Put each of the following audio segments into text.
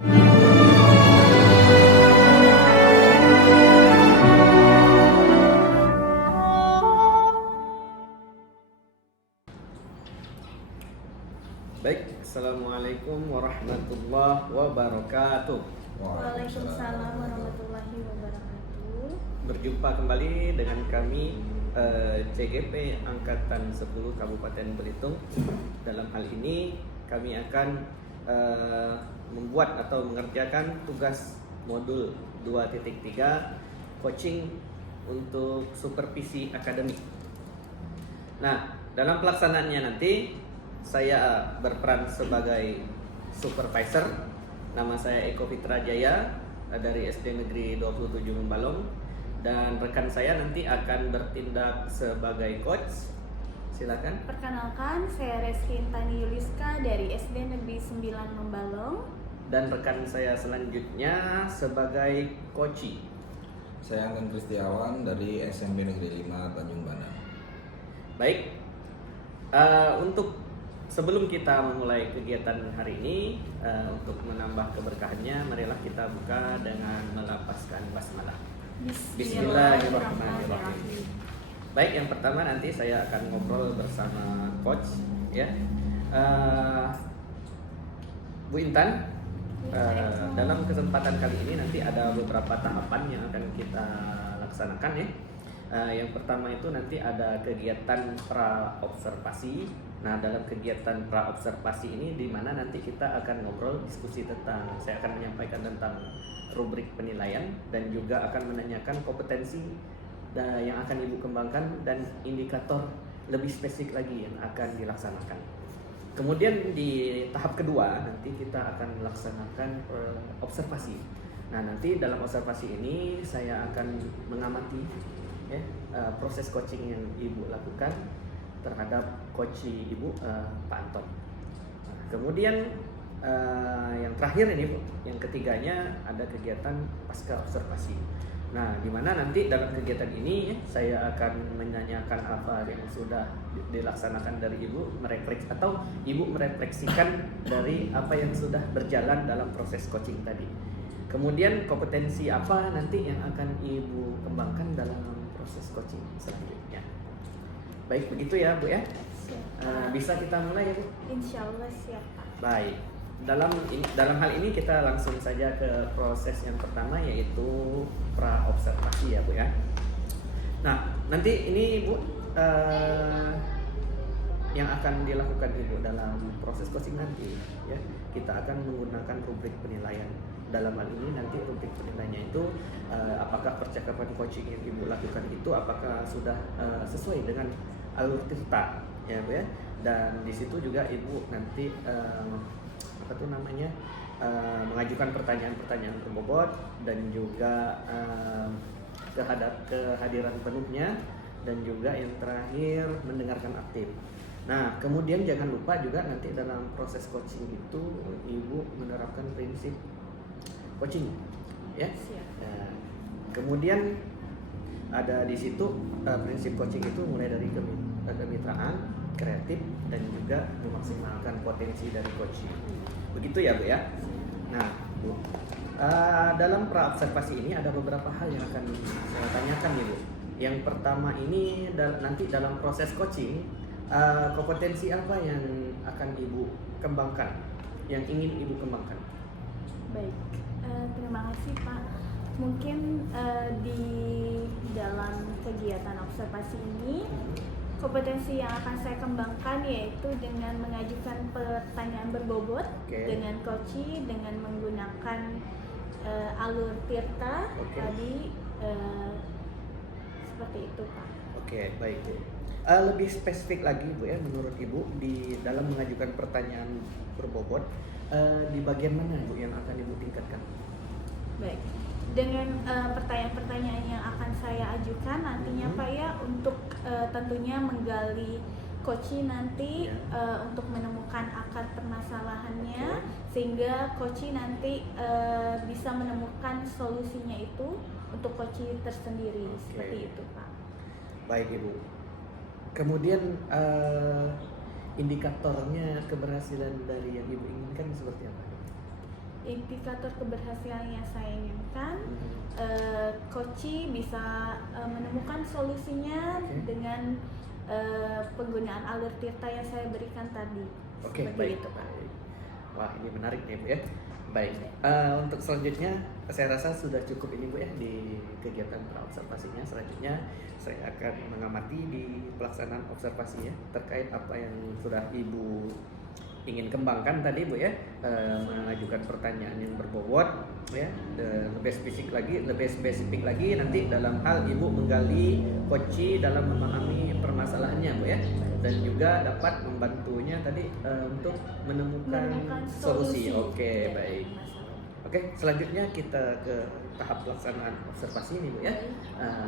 Baik, Assalamualaikum warahmatullahi wabarakatuh. Waalaikumsalam warahmatullahi wabarakatuh. Berjumpa kembali dengan kami CGP Angkatan 10 Kabupaten Belitung. Dalam hal ini kami akan membuat atau mengerjakan tugas modul 2.3 coaching untuk supervisi akademik. Nah, dalam pelaksanaannya nanti saya berperan sebagai supervisor. Nama saya Eko Fitra Jaya dari SD Negeri 27 Membalong, dan rekan saya nanti akan bertindak sebagai coach. Silakan. Perkenalkan, saya Reski Intani Yuliska dari SD Negeri 9 Membalong. Dan rekan saya selanjutnya sebagai coachee. Saya Anggan Kristiawan dari SMP Negeri 5 Tanjung Bana. Baik, untuk sebelum kita memulai kegiatan hari ini, untuk menambah keberkahannya, marilah kita buka dengan melafazkan basmalah. Bismillahirrahmanirrahim. Baik, yang pertama nanti saya akan ngobrol bersama coach, ya. Bu Intan, dalam kesempatan kali ini nanti ada beberapa tahapan yang akan kita laksanakan, ya. Yang pertama itu nanti ada kegiatan pra-observasi. Nah, dalam kegiatan pra-observasi ini di mana nanti kita akan ngobrol, diskusi tentang, saya akan menyampaikan tentang rubrik penilaian dan juga akan menanyakan kompetensi yang akan Ibu kembangkan dan indikator lebih spesifik lagi yang akan dilaksanakan. Kemudian di tahap kedua nanti kita akan melaksanakan observasi. Nah, nanti dalam observasi ini saya akan mengamati, ya, proses coaching yang Ibu lakukan terhadap coachee Ibu, Pak Anton. Nah, kemudian yang terakhir ini, Bu, yang ketiganya ada kegiatan pasca observasi. Nah, di mana nanti dalam kegiatan ini saya akan menanyakan apa yang sudah dilaksanakan dari Ibu, atau Ibu merefleksikan dari apa yang sudah berjalan dalam proses coaching tadi. Kemudian kompetensi apa nanti yang akan Ibu kembangkan dalam proses coaching selanjutnya. Baik, begitu ya, Bu, ya. Bisa kita mulai, ya, Bu? Insya Allah siap, Pak. Baik. Dalam hal ini kita langsung saja ke proses yang pertama, yaitu pra-observasi, ya, Bu, ya. Nah, nanti ini, Bu, yang akan dilakukan Ibu dalam proses coaching nanti, ya, kita akan menggunakan rubrik penilaian. Dalam hal ini nanti rubrik penilaiannya itu apakah percakapan coaching yang Ibu lakukan itu apakah sudah sesuai dengan alur tirta, ya, Bu, ya. Dan di situ juga Ibu nanti mengajukan pertanyaan-pertanyaan berbobot dan juga kehadiran penuhnya, dan juga yang terakhir mendengarkan aktif. Nah, kemudian jangan lupa juga nanti dalam proses coaching itu Ibu menerapkan prinsip coaching, ya. Nah, kemudian ada di situ prinsip coaching itu mulai dari kemitraan, kreatif, dan juga memaksimalkan potensi dari coaching. Begitu ya, Bu, ya. Nah, Bu, dalam pra-observasi ini ada beberapa hal yang akan saya tanyakan nih, Bu. Yang pertama ini nanti dalam proses coaching, kompetensi apa yang akan Ibu kembangkan, yang ingin Ibu kembangkan? Baik, terima kasih, Pak. Mungkin di dalam kegiatan observasi ini, kompetensi yang akan saya kembangkan yaitu dengan mengajukan pertanyaan berbobot, dengan coachee, dengan menggunakan alur tirta tadi, seperti itu, Pak. Oke, baik, Bu. Lebih spesifik lagi, Bu, ya, menurut Ibu di dalam mengajukan pertanyaan berbobot, di bagian mana, Bu, yang akan Ibu tingkatkan? Baik, dengan pertanyaan-pertanyaan yang akan saya ajukan nantinya, Pak, ya, untuk tentunya menggali coachee nanti, untuk menemukan akar permasalahannya, sehingga coachee nanti bisa menemukan solusinya itu untuk coachee tersendiri. Seperti itu, Pak. Baik, Ibu. Kemudian indikatornya keberhasilan dari yang Ibu inginkan seperti apa? indikator keberhasilan yang saya inginkan, Koci bisa menemukan solusinya dengan penggunaan alur tirta yang saya berikan tadi. Oke, Seperti baik. itu, Pak. Wah, ini menarik nih Bu ya. Baik, untuk selanjutnya saya rasa sudah cukup ini Bu ya di kegiatan praobservasinya. Selanjutnya saya akan mengamati di pelaksanaan observasinya terkait apa yang sudah Ibu ingin kembangkan tadi Bu ya, mengajukan pertanyaan yang berbobot ya, lebih spesifik lagi nanti dalam hal Ibu menggali Koci dalam memahami permasalahannya Bu ya, dan juga dapat membantunya tadi untuk menemukan solusi. Oke, dari baik. masalah. Oke, selanjutnya kita ke tahap pelaksanaan observasi ini Bu ya.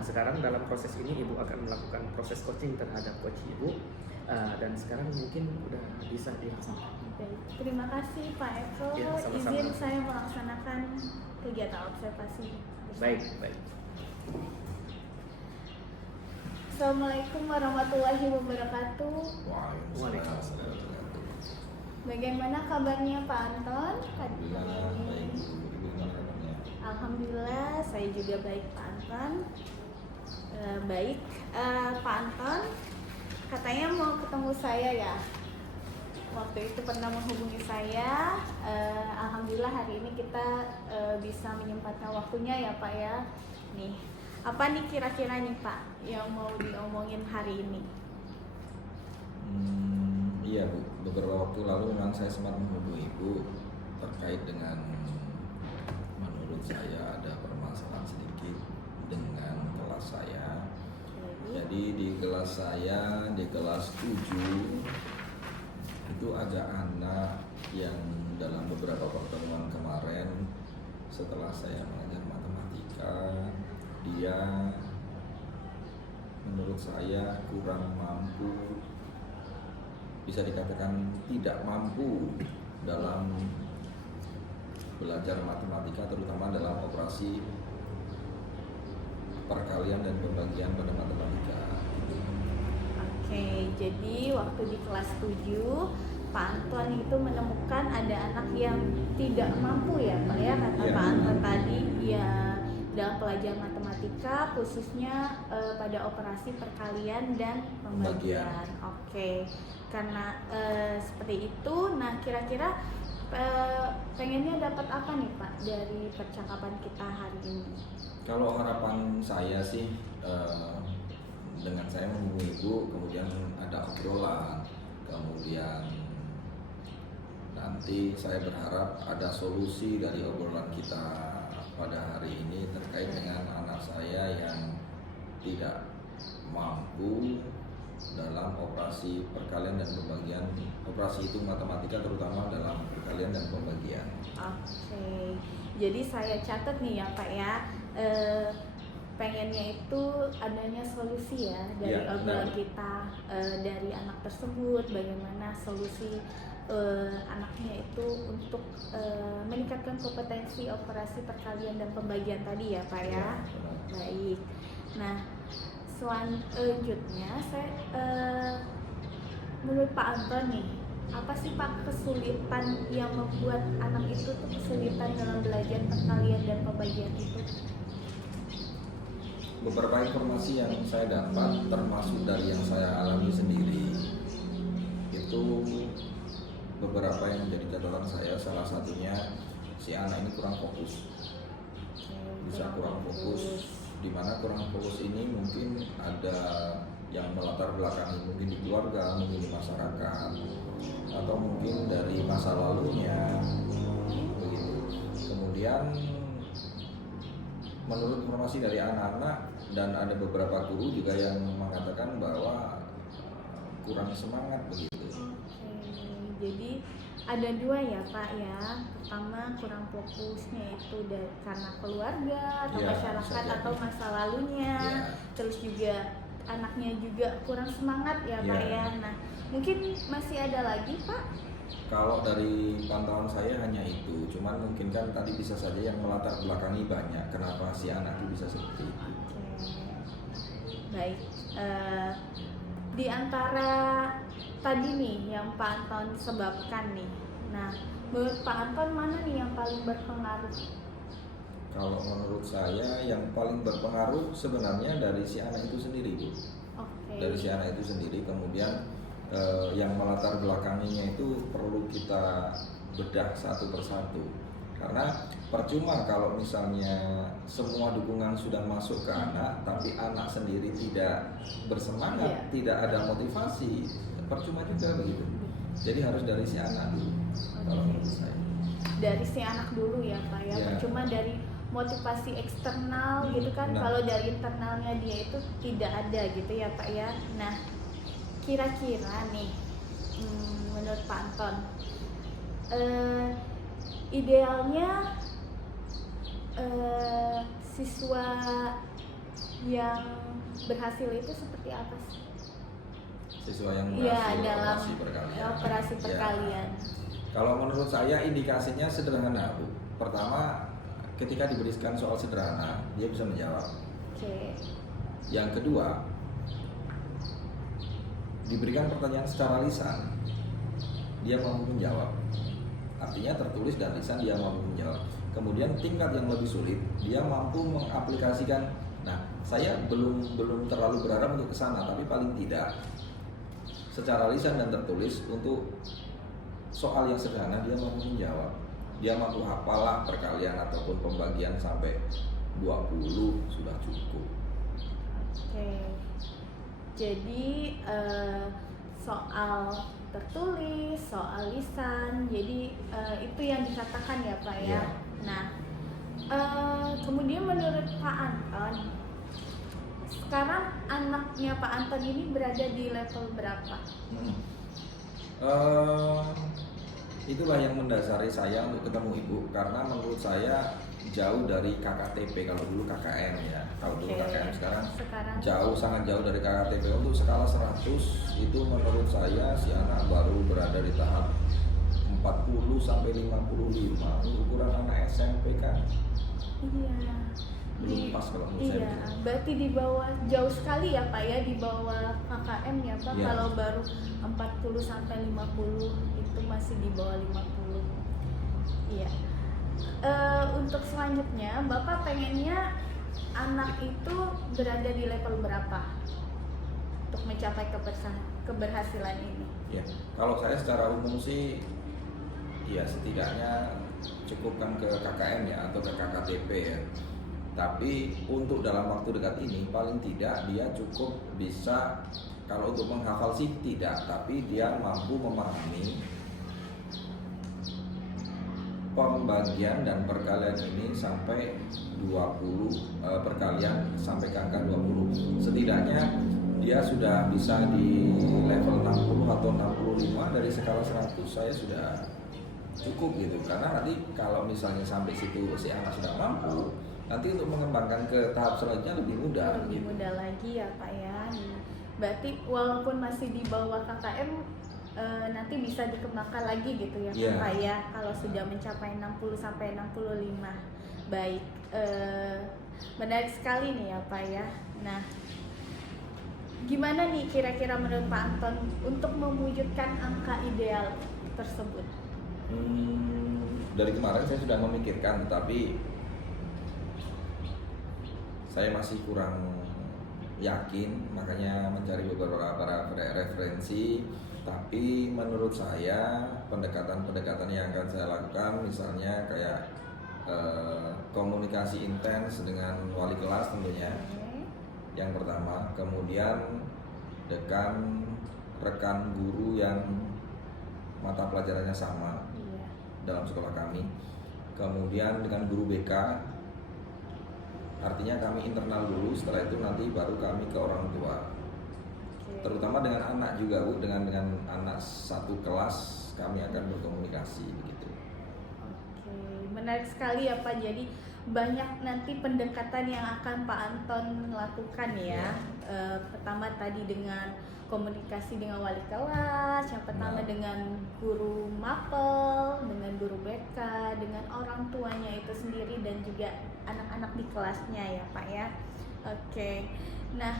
Sekarang dalam proses ini Ibu akan melakukan proses coaching terhadap Koci Ibu, dan sekarang mungkin udah bisa dilaksanakan. Baik, terima kasih Pak Eko. Ya, sama-sama. Izin saya melaksanakan kegiatan observasi. Baik, baik. Assalamualaikum warahmatullahi wabarakatuh. Waalaikumsalam. Bagaimana kabarnya Pak Anton? Alhamdulillah baik. Ibu gimana kabarnya? Alhamdulillah, saya juga baik Pak Anton. Baik, Pak Anton, katanya mau ketemu saya ya. Waktu itu pernah menghubungi saya. Alhamdulillah hari ini kita bisa menyempatkan waktunya ya Pak ya. Nih, apa nih kira-kira nih Pak yang mau diomongin hari ini? Iya Bu, beberapa waktu lalu memang saya sempat menghubungi Ibu terkait dengan menurut saya ada permasalahan sedikit dengan kelas saya. Jadi di kelas saya, di kelas 7 itu ada anak yang dalam beberapa pertemuan kemarin setelah saya mengajar matematika, dia menurut saya kurang mampu, bisa dikatakan tidak mampu dalam belajar matematika, terutama dalam operasi perkalian dan pembagian pada matematika. Oke, jadi waktu di kelas 7 Pak Anton itu menemukan ada anak yang tidak mampu ya Pak ya, kata Iya. Pak Anton tadi ya, dalam pelajaran matematika khususnya pada operasi perkalian dan pembagian. Oke, karena seperti itu, nah kira-kira pengennya dapat apa nih Pak dari percakapan kita hari ini? Kalau harapan saya sih dengan saya menghubungi Ibu, kemudian ada obrolan, kemudian nanti saya berharap ada solusi dari obrolan kita pada hari ini terkait dengan anak saya yang tidak mampu dalam operasi perkalian dan pembagian, operasi hitung matematika terutama dalam perkalian dan pembagian. Oke, jadi saya catat nih ya Pak ya, pengennya itu adanya solusi ya dari Ya, obrolan benar. kita, dari anak tersebut, bagaimana solusi anaknya itu untuk meningkatkan kompetensi operasi perkalian dan pembagian tadi ya Pak ya. benar. Baik, nah selanjutnya saya menurut Pak Anton nih, apa sih Pak kesulitan yang membuat anak itu tuh kesulitan dalam belajar perkalian dan pembagian itu? Beberapa informasi yang saya dapat termasuk dari yang saya alami sendiri itu beberapa yang menjadi catatan saya, salah satunya si anak ini kurang fokus, bisa kurang fokus, dimana kurang fokus ini mungkin ada yang melatar belakangi, mungkin di keluarga, mungkin di masyarakat, atau mungkin dari masa lalunya begitu. Kemudian menurut informasi dari anak-anak dan ada beberapa guru juga yang mengatakan bahwa kurang semangat begitu. Jadi ada dua ya Pak ya. Pertama kurang fokusnya itu karena keluarga atau Ya, masyarakat bisa jadi. atau masa lalunya. Ya. Terus juga anaknya juga kurang semangat ya Pak Ya. ya. Nah mungkin masih ada lagi Pak? Kalau dari pantauan saya hanya itu, cuman mungkin kan tadi bisa saja yang melatar belakangi banyak kenapa si anak itu bisa seperti itu. Baik, di antara tadi nih yang Pak Anton sebabkan nih, nah Menurut Pak Anton mana nih yang paling berpengaruh? Kalau menurut saya yang paling berpengaruh sebenarnya dari si anak itu sendiri, Bu. Oke. Dari si anak itu sendiri, kemudian yang melatar belakanginya itu perlu kita bedah satu persatu. Karena percuma kalau misalnya semua dukungan sudah masuk ke anak, tapi anak sendiri tidak bersemangat, tidak ada motivasi, percuma juga begitu. Jadi harus dari si anak dulu, kalau menurut saya. Dari si anak dulu ya Pak ya, Ya. percuma dari motivasi eksternal gitu kan, Nah. kalau dari internalnya dia itu tidak ada gitu ya Pak ya. Nah, kira-kira nih, menurut Pak Anton, idealnya siswa yang berhasil itu seperti apa sih? Siswa yang Iya, berhasil dalam operasi perkalian. operasi Ya. perkalian. Kalau menurut saya indikasinya sederhana, Bu. Pertama, ketika diberikan soal sederhana, dia bisa menjawab. Oke. Yang kedua, diberikan pertanyaan secara lisan, dia mampu menjawab. Artinya tertulis dan lisan dia mampu menjawab. Kemudian tingkat yang lebih sulit, dia mampu mengaplikasikan. Nah, saya belum terlalu berharap untuk ke sana, tapi paling tidak secara lisan dan tertulis untuk soal yang sederhana dia mampu menjawab. Dia mampu hafalah perkalian ataupun pembagian sampai 20 sudah cukup. Oke. Jadi soal tertulis, soal lisan, jadi itu yang dikatakan ya Pak ya. Ya. Nah, kemudian menurut Pak Anton, sekarang anaknya Pak Anton ini berada di level berapa? Itulah yang mendasari saya untuk ketemu Ibu, karena menurut saya jauh dari KKTP. Kalau dulu KKM ya, kalau dulu Oke. KKM, sekarang Sekarang sangat jauh dari KKTP. Untuk skala 100 itu menurut saya si anak baru berada di tahap 40 sampai 55. Ukuran anak SMP kan iya. belum pas kalau menurut Iya, saya. berarti di bawah jauh sekali ya Pak ya, di bawah KKM ya Pak. Iya. Kalau baru 40 sampai 50 itu masih di bawah 50. Iya. Untuk selanjutnya Bapak pengennya anak itu berada di level berapa untuk mencapai keberhasilan ini? Ya, kalau saya secara umum sih, ya setidaknya cukupkan ke KKM ya atau ke KKTP ya. Tapi untuk dalam waktu dekat ini paling tidak dia cukup bisa, kalau untuk menghafal sih tidak, tapi dia mampu memahami pembagian dan perkalian ini sampai 20 perkalian sampai ke angka 20. Setidaknya dia sudah bisa di level 60 atau 65 dari skala 100. Saya sudah cukup gitu, karena nanti kalau misalnya sampai situ si anak sudah mampu, nanti untuk mengembangkan ke tahap selanjutnya lebih mudah. Lebih gitu. mudah lagi ya Pak ya. Berarti walaupun masih di bawah KKM nanti bisa dikembangkan lagi gitu ya Iya. Pak ya, kalau sudah mencapai 60 sampai 65. Baik, menarik sekali nih ya Pak ya. Nah, gimana nih kira-kira menurut Pak Anton untuk mewujudkan angka ideal tersebut? Dari kemarin saya sudah memikirkan, tetapi saya masih kurang yakin, makanya mencari beberapa referensi. Tapi menurut saya pendekatan-pendekatan yang akan saya lakukan, misalnya kayak komunikasi intens dengan wali kelas tentunya, yang pertama. Kemudian dengan rekan guru yang mata pelajarannya sama Iya. dalam sekolah kami. Kemudian dengan guru BK, artinya kami internal dulu, setelah itu nanti baru kami ke orang tua. Terutama dengan anak juga Bu, dengan anak satu kelas kami akan berkomunikasi begitu. Oke, menarik sekali ya Pak. Jadi banyak nanti pendekatan yang akan Pak Anton lakukan ya. Pertama tadi dengan komunikasi dengan wali kelas, yang pertama dengan guru mapel, dengan guru BK, dengan orang tuanya itu sendiri dan juga anak-anak di kelasnya ya Pak ya. Oke. Nah,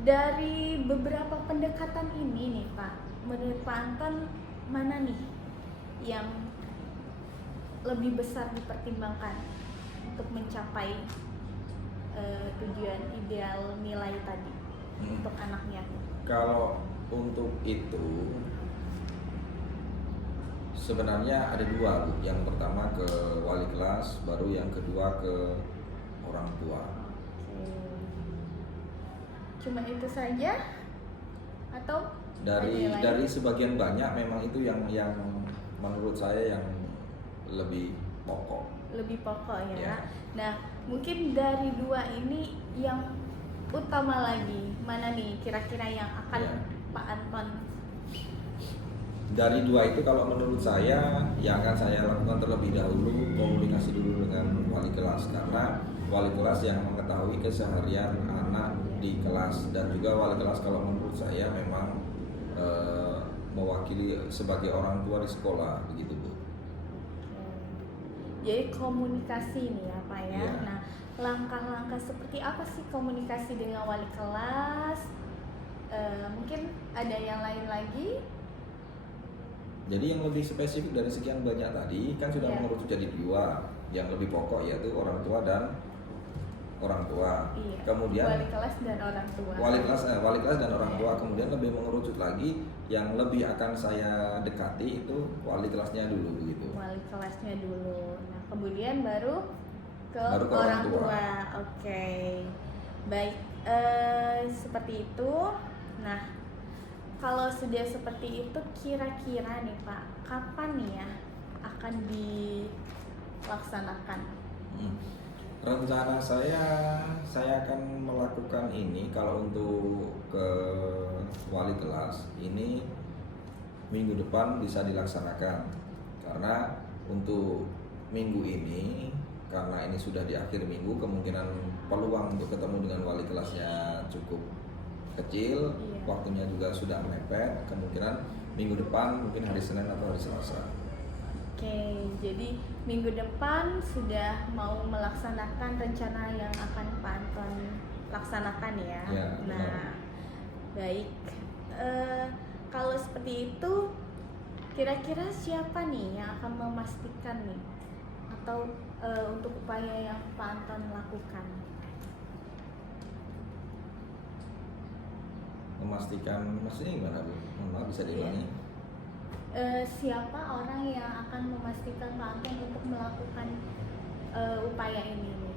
dari beberapa pendekatan ini nih Pak, menurut Pak Anton mana nih yang lebih besar dipertimbangkan untuk mencapai tujuan ideal nilai tadi untuk anaknya? Kalau untuk itu sebenarnya ada dua, Bu. Yang pertama ke wali kelas, baru yang kedua ke orang tua. Oke. Cuma itu saja atau ada yang lain? Dari sebagian banyak memang itu yang menurut saya yang lebih pokok. Lebih pokok ya. Ya. Nah, mungkin dari dua ini yang utama lagi mana nih kira-kira yang akan Ya. Pak Anton? Dari dua itu kalau menurut saya yang akan saya lakukan terlebih dahulu komunikasi dulu dengan wali kelas, karena wali kelas yang mengetahui keseharian anak di kelas, dan juga wali kelas kalau menurut saya memang mewakili sebagai orang tua di sekolah begitu, Bu. Jadi komunikasi nih ya Pak ya. Iya. Nah, langkah-langkah seperti apa sih komunikasi dengan wali kelas? Mungkin ada yang lain lagi? Jadi yang lebih spesifik dari sekian banyak tadi kan sudah Iya. mengerucut jadi dua, yang lebih pokok yaitu orang tua dan orang tua. Iya. Kemudian wali kelas dan orang tua. wali kelas dan orang Iya. tua. Kemudian lebih mengerucut lagi, yang lebih akan saya dekati itu wali kelasnya dulu begitu. Wali kelasnya dulu. Nah, kemudian baru ke Baru ke orang orang tua. tua. Oke. Baik, seperti itu. Nah, kalau sudah seperti itu kira-kira nih Pak, kapan nih ya akan dilaksanakan? Rencana saya akan melakukan ini kalau untuk ke wali kelas ini minggu depan bisa dilaksanakan, karena untuk minggu ini karena ini sudah di akhir minggu, kemungkinan peluang untuk ketemu dengan wali kelasnya cukup kecil. Iya. Waktunya juga sudah mepet, kemungkinan minggu depan mungkin hari Senin atau hari Selasa. Oke, jadi minggu depan sudah mau melaksanakan rencana yang akan Pak Anton laksanakan ya. Ya, benar. Nah, baik. Kalau seperti itu, kira-kira siapa nih yang akan memastikan nih, atau untuk upaya yang Pak Anton lakukan? Memastikan maksudnya gimana, Bu? Mohon maaf, bisa diulangi? Siapa orang yang akan memastikan Pak Anton untuk melakukan upaya ini nih?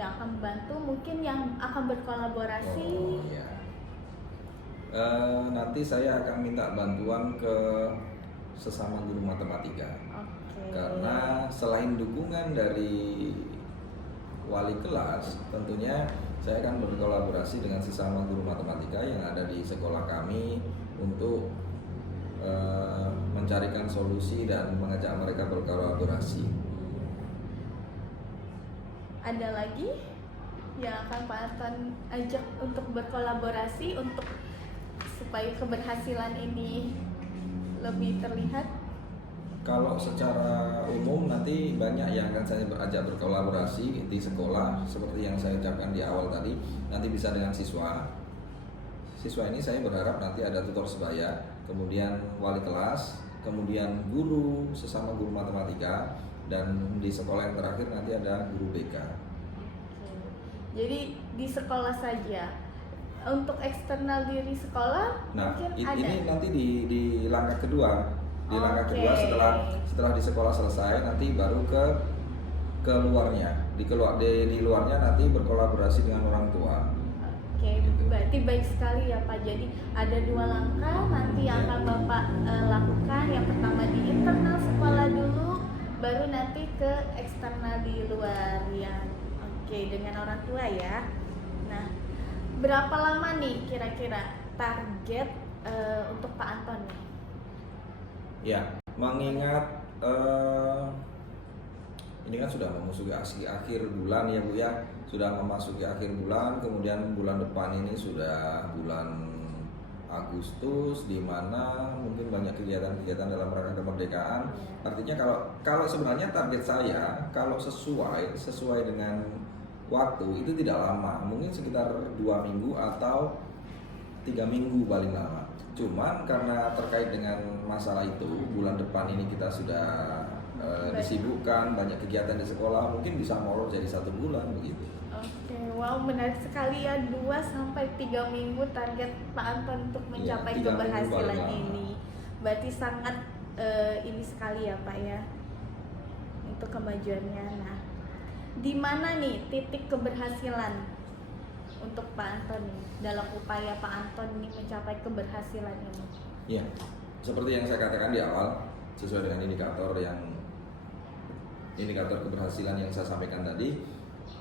Yang akan membantu, mungkin yang akan berkolaborasi. Oh iya. Nanti saya akan minta bantuan ke sesama guru matematika. Oke. Karena selain dukungan dari wali kelas, tentunya saya akan berkolaborasi dengan sesama guru matematika yang ada di sekolah kami untuk mencarikan solusi dan mengajak mereka berkolaborasi. Ada lagi yang akan Pak Anton ajak untuk berkolaborasi untuk supaya keberhasilan ini lebih terlihat? Kalau secara umum nanti banyak yang akan saya ajak berkolaborasi di sekolah, seperti yang saya ucapkan di awal tadi. Nanti bisa dengan siswa. Siswa ini saya berharap nanti ada tutor sebaya, kemudian wali kelas, kemudian guru, sesama guru matematika, dan di sekolah yang terakhir nanti ada guru BK. Jadi di sekolah saja. Untuk eksternal diri sekolah Nah, mungkin ada. ini nanti di langkah kedua. Di langkah Oke. kedua setelah di sekolah selesai, nanti baru ke luarnya. Di luarnya nanti berkolaborasi dengan orang tua. Oke, Gitu. berarti baik sekali ya Pak. Jadi ada dua langkah nanti yang akan Bapak lakukan. Yang pertama di internal sekolah dulu, baru nanti ke eksternal di luar yang dengan orang tua ya. Nah, berapa lama nih kira-kira target untuk Pak Anton nih? Ya, mengingat ini kan sudah memasuki akhir bulan ya Bu ya, sudah memasuki akhir bulan, kemudian bulan depan ini sudah bulan Agustus, di mana mungkin banyak kegiatan-kegiatan dalam rangka kemerdekaan. Artinya kalau sebenarnya target saya kalau sesuai dengan waktu itu tidak lama, mungkin sekitar 2 minggu atau 3 minggu paling lama. Cuman karena terkait dengan masalah itu, bulan depan ini kita sudah disibukkan, banyak kegiatan di sekolah, mungkin bisa molor jadi 1 bulan begitu. Oke, wow, menarik sekali ya, 2 sampai 3 minggu target Pak Anton untuk mencapai 3 minggu keberhasilan paling lama. ini. Berarti sangat ini sekali ya Pak ya untuk kemajuannya. Nah, di mana nih titik keberhasilan untuk Pak Anton nih dalam upaya Pak Anton ini mencapai keberhasilan ini? Ya, seperti yang saya katakan di awal, sesuai dengan indikator keberhasilan yang saya sampaikan tadi,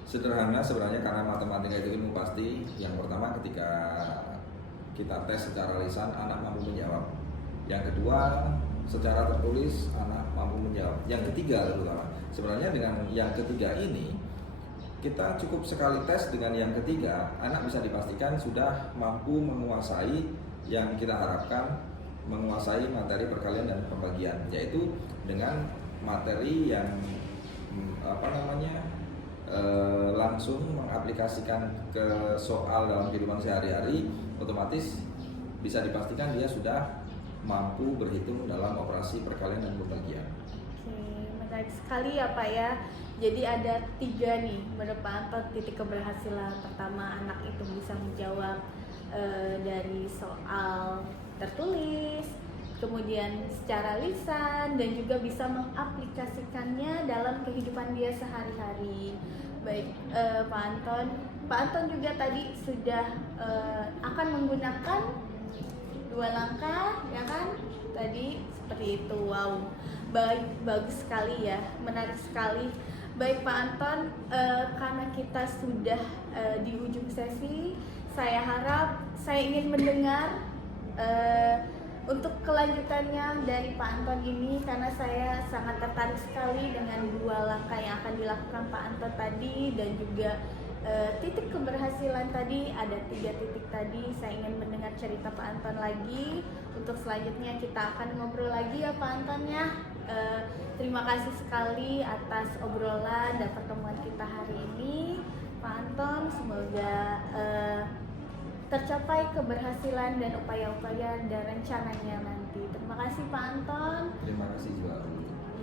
sederhana sebenarnya karena matematika itu ilmu pasti. Yang pertama, ketika kita tes secara lisan, anak mampu menjawab. Yang kedua, secara tertulis anak mampu menjawab. Yang ketiga terutama, sebenarnya dengan yang ketiga ini kita cukup sekali tes dengan yang ketiga, anak bisa dipastikan sudah mampu menguasai yang kita harapkan, menguasai materi perkalian dan pembagian, yaitu dengan materi yang langsung mengaplikasikan ke soal dalam kehidupan sehari-hari, otomatis bisa dipastikan dia sudah mampu berhitung dalam operasi perkalian dan pembagian. Oke, menarik sekali ya Pak ya. Jadi ada 3 nih menurut Pak Anton titik keberhasilan. Pertama, anak itu bisa menjawab dari soal tertulis, kemudian secara lisan, dan juga bisa mengaplikasikannya dalam kehidupan dia sehari-hari. Baik, Pak Anton juga tadi sudah akan menggunakan 2 langkah, ya kan? Tadi seperti itu. Wow, bagus sekali ya, menarik sekali. Baik Pak Anton, karena kita sudah di ujung sesi, saya harap saya ingin mendengar untuk kelanjutannya dari Pak Anton ini, karena saya sangat tertarik sekali dengan 2 langkah yang akan dilakukan Pak Anton tadi, dan juga titik keberhasilan tadi, ada 3 titik tadi. Saya ingin mendengar cerita Pak Anton lagi. Untuk selanjutnya kita akan ngobrol lagi ya Pak Anton ya. Terima kasih sekali atas obrolan dan pertemuan kita hari ini Pak Anton. Semoga tercapai keberhasilan dan upaya-upaya dan rencananya nanti. Terima kasih Pak Anton. Terima kasih juga.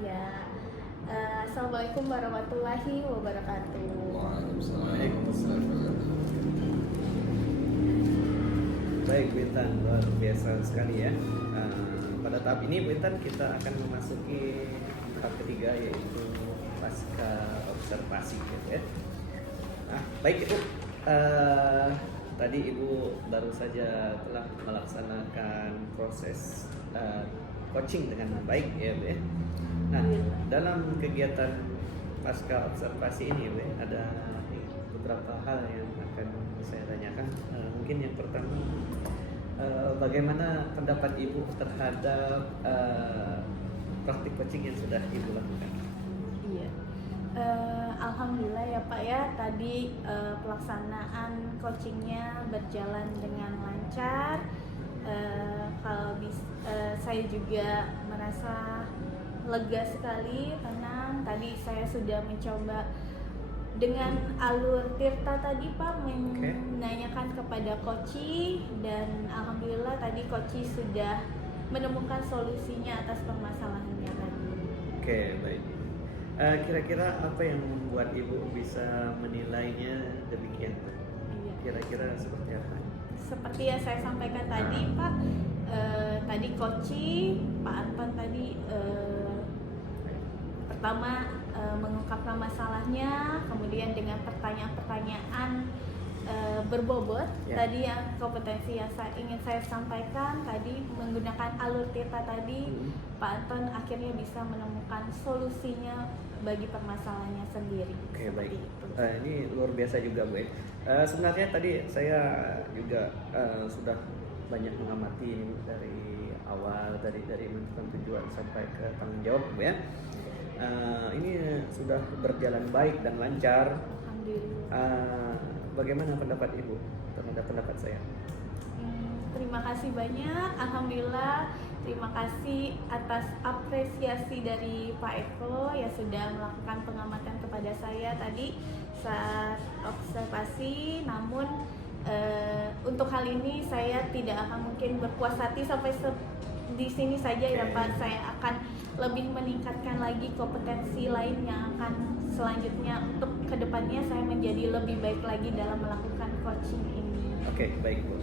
Iya. Assalamualaikum warahmatullahi wabarakatuh. Waalaikumsalam. Baik Bu Intan, luar biasa sekali ya. Pada tahap ini Bu Intan kita akan memasuki tahap ketiga, yaitu pasca observasi gitu ya. Nah, baik Ibu, tadi Ibu baru saja telah melaksanakan proses coaching dengan baik ya Bu ya. Nah, dalam kegiatan pasca observasi ini Bu, ada beberapa hal yang akan saya tanyakan. Mungkin yang pertama, bagaimana pendapat Ibu terhadap praktik coaching yang sudah Ibu lakukan? Iya, alhamdulillah ya Pak ya, tadi pelaksanaan coachingnya berjalan dengan lancar. Saya juga merasa lega sekali, tenang. Tadi saya sudah mencoba dengan alur Tirta tadi Pak, menanyakan kepada Koci, dan alhamdulillah tadi Koci sudah menemukan solusinya atas permasalahannya tadi. Oke, baik. Kira-kira apa yang membuat Ibu bisa menilainya demikian? Iya. Kira-kira seperti apa? Seperti yang saya sampaikan tadi Pak, tadi Koci, Pak Anton tadi pertama mengungkapkan masalahnya, kemudian dengan pertanyaan-pertanyaan berbobot. Tadi yang kompetensi yang ingin saya sampaikan tadi menggunakan alur Tirta tadi, Pak Anton akhirnya bisa menemukan solusinya bagi permasalahannya sendiri. Oke, baik. Ini luar biasa juga Bu. Sebenarnya tadi saya juga sudah banyak mengamati ini dari awal, dari menentukan tujuan sampai ke tanggung jawab Bu ya. Ini sudah berjalan baik dan lancar. Alhamdulillah. Bagaimana pendapat Ibu terhadap pendapat saya? Terima kasih banyak. Alhamdulillah. Terima kasih atas apresiasi dari Pak Eko yang sudah melakukan pengamatan kepada saya tadi saat observasi. Namun untuk hal ini saya tidak akan mungkin berpuas hati sampai di sini saja ya Pak. Saya akan lebih meningkatkan lagi kompetensi lain yang akan selanjutnya untuk kedepannya saya menjadi lebih baik lagi dalam melakukan coaching ini. Oke, baik Bu.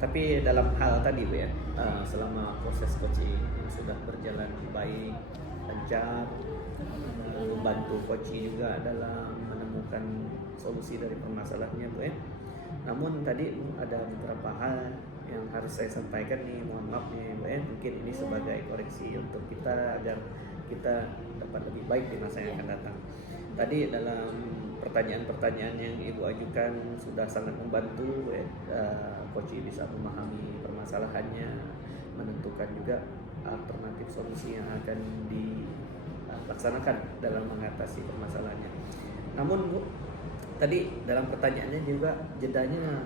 Tapi dalam hal tadi Bu ya, selama proses coaching sudah berjalan baik, lancar, membantu coaching juga dalam menemukan solusi dari permasalahannya Bu ya. Namun tadi ada beberapa hal yang harus saya sampaikan nih, mohon maaf nih Bu ya, mungkin ini sebagai koreksi untuk kita agar kita dapat lebih baik di masa yang akan datang. Tadi dalam pertanyaan-pertanyaan yang Ibu ajukan sudah sangat membantu ya, coach bisa memahami permasalahannya, menentukan juga alternatif solusi yang akan dilaksanakan dalam mengatasi permasalahannya. Namun Bu, tadi dalam pertanyaannya juga jedanya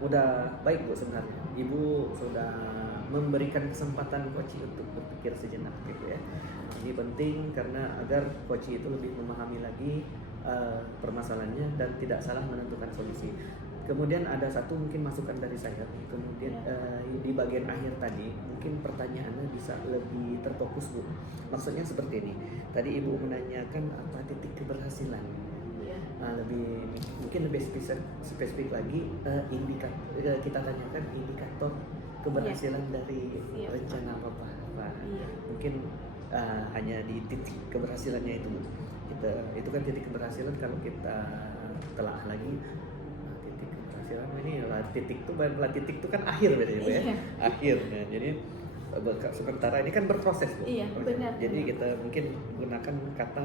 udah baik Bu sebenarnya. Ibu sudah memberikan kesempatan coach untuk berpikir sejenak gitu ya. Ini penting karena agar coach itu lebih memahami lagi permasalahannya dan tidak salah menentukan solusi. Kemudian ada satu mungkin masukan dari saya. Kemudian di bagian akhir tadi mungkin pertanyaannya bisa lebih terfokus Bu. Maksudnya seperti ini. Tadi Ibu menanyakan apa titik keberhasilan. Mungkin lebih spesifik lagi, kita tanyakan indikator keberhasilan dari rencana apa. Mungkin hanya di titik keberhasilannya itu. Itu kan titik keberhasilan kalau kita telah lagi titik keberhasilan ini titik itu kan akhir berarti Bu ya. Akhir. Nah, jadi sementara ini kan berproses Bu. Iya, benar. Jadi kita mungkin gunakan kata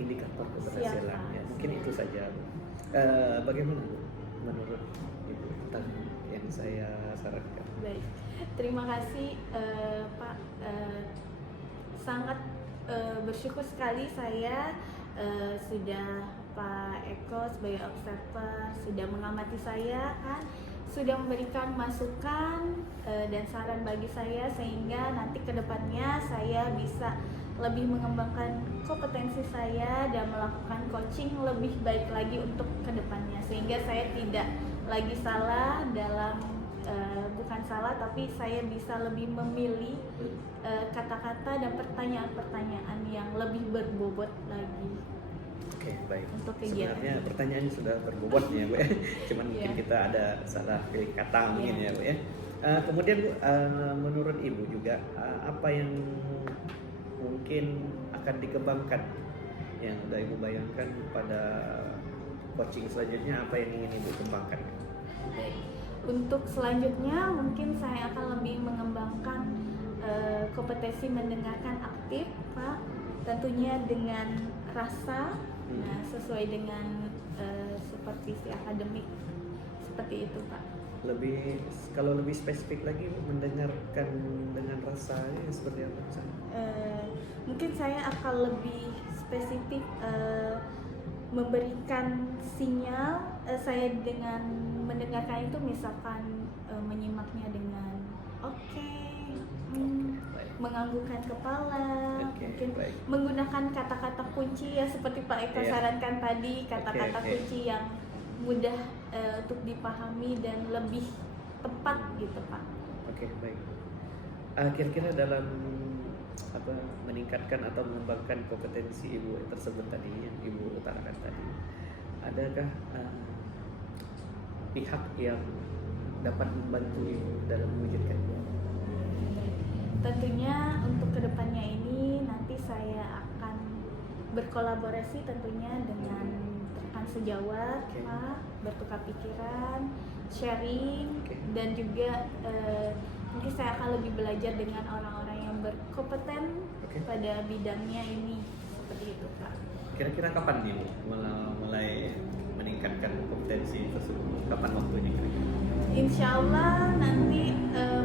indikator keberhasilan ya. Mungkin itu saja. Bagaimana Bu menurut Ibu tentang yang saya sarankan? Baik, terima kasih Pak. Sangat bersyukur sekali saya sudah Pak Eko sebagai observer sudah mengamati saya kan, sudah memberikan masukan dan saran bagi saya sehingga nanti kedepannya saya bisa lebih mengembangkan kompetensi saya dan melakukan coaching lebih baik lagi untuk kedepannya sehingga saya tidak lagi salah dalam bukan salah tapi saya bisa lebih memilih kata-kata dan pertanyaan-pertanyaan yang lebih berbobot lagi. Oke, baik. Untuk kegiatan. Sebenarnya pertanyaannya sudah berbobot ya Bu ya. Cuman mungkin kita ada salah pilih kata mungkin ya Bu ya. Kemudian Bu, menurut Ibu juga apa yang mungkin akan dikembangkan yang udah Ibu bayangkan pada coaching selanjutnya, apa yang ingin Ibu kembangkan? Baik. Untuk selanjutnya mungkin saya akan lebih mengembangkan kompetensi mendengarkan aktif Pak, tentunya dengan rasa, nah, sesuai dengan seperti si akademik seperti itu Pak. Kalau lebih spesifik lagi mendengarkan dengan rasanya seperti apa? Mungkin saya akan lebih spesifik memberikan sinyal saya dengan mendengarkan itu misalkan menyimaknya dengan menganggukkan kepala, mungkin menggunakan kata-kata kunci ya seperti Pak Eko sarankan tadi, kata-kata kunci yang mudah untuk dipahami dan lebih tepat gitu Pak. Oke, baik. Kira-kira dalam meningkatkan atau mengembangkan kompetensi Ibu tersebut tadi yang Ibu utarakan tadi, adakah pihak yang dapat membantu Ibu dalam mewujudkannya? Tentunya untuk kedepannya ini nanti saya akan berkolaborasi tentunya dengan rekan sejawat Pak, bertukar pikiran, sharing, dan juga mungkin saya akan lebih belajar dengan orang-orang yang berkompeten pada bidangnya ini seperti itu Pak. Kira-kira kapan nih Bu mulai meningkatkan kompetensi tersebut? Kapan waktunya kira-kira? Insya Allah nanti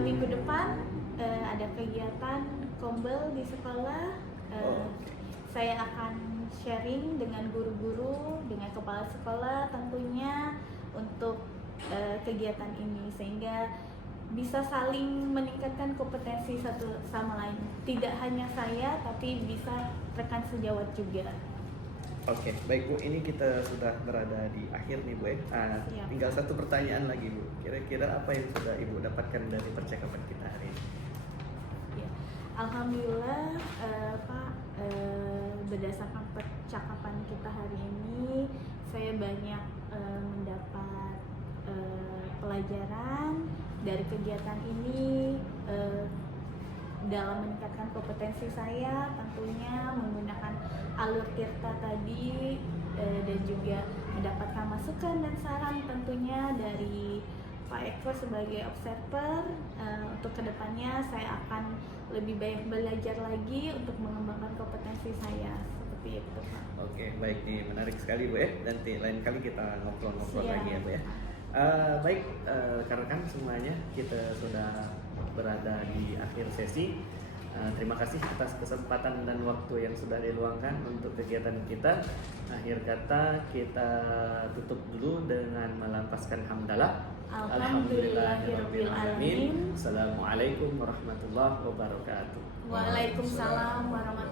minggu depan ada kegiatan kombel di sekolah. Saya akan sharing dengan guru-guru, dengan kepala sekolah tentunya untuk kegiatan ini sehingga bisa saling meningkatkan kompetensi satu sama lain. Tidak hanya saya tapi bisa rekan sejawat juga. Oke, baik Bu, ini kita sudah berada di akhir nih Bu ya. Tinggal satu pertanyaan lagi Bu. Kira-kira apa yang sudah Ibu dapatkan dari percakapan kita hari ini? Alhamdulillah Pak, berdasarkan percakapan kita hari ini, saya banyak mendapat pelajaran dari kegiatan ini dalam meningkatkan kompetensi saya, tentunya menggunakan alur tirta tadi, dan juga mendapatkan masukan dan saran tentunya dari Pak Eko sebagai observer. Untuk kedepannya saya akan lebih banyak belajar lagi untuk mengembangkan kompetensi saya, seperti itu Pak. Oke, baik nih, menarik sekali Bu ya. Nanti lain kali kita ngobrol-ngobrol Siap. lagi ya Bu ya. Baik, rekan-rekan semuanya, kita sudah berada di akhir sesi. Terima kasih atas kesempatan dan waktu yang sudah diluangkan untuk kegiatan kita. Akhir kata kita tutup dulu dengan melampaskan hamdalah. Alhamdulillahirabbil alamin. Assalamualaikum warahmatullahi wabarakatuh. Waalaikumsalam warahmatullahi